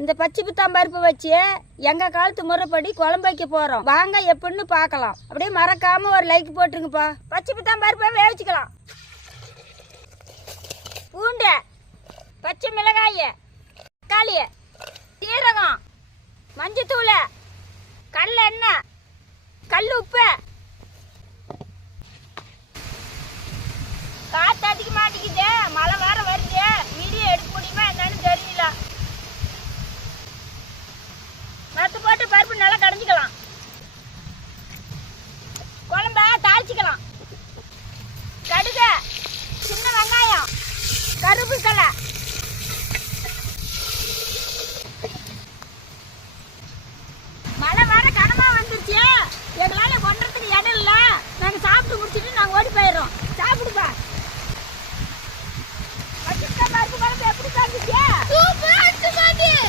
இந்த பச்சை புத்தாம் பருப்பு வச்சு எங்க காலத்து முறைப்படி குழம்பு வைக்க போறோம். வாங்க எப்படின்னு பார்க்கலாம். அப்படியே மறக்காம ஒரு லைக் போட்டுருங்கப்பா. பச்சை புத்தாம் பருப்பை வேவிச்சுக்கலாம். பூண்டு, பச்சை மிளகாய், தக்காளி, சீரகம், மஞ்சத்தூள், கடலை எண்ணெய், கல் உப்பு. காற்று அதிக மாட்டேங்குது, மழை வேற வருது. வீடியோ எடுக்க முடியுமா என்னன்னு தெரியல. மரத்து போட்டு பருப்பு நல்லா கடைஞ்சிக்கலாம். குழம்ப தாளிச்சிக்கலாம். கடுகு, சின்ன வெங்காயம், கருவேப்பிலை,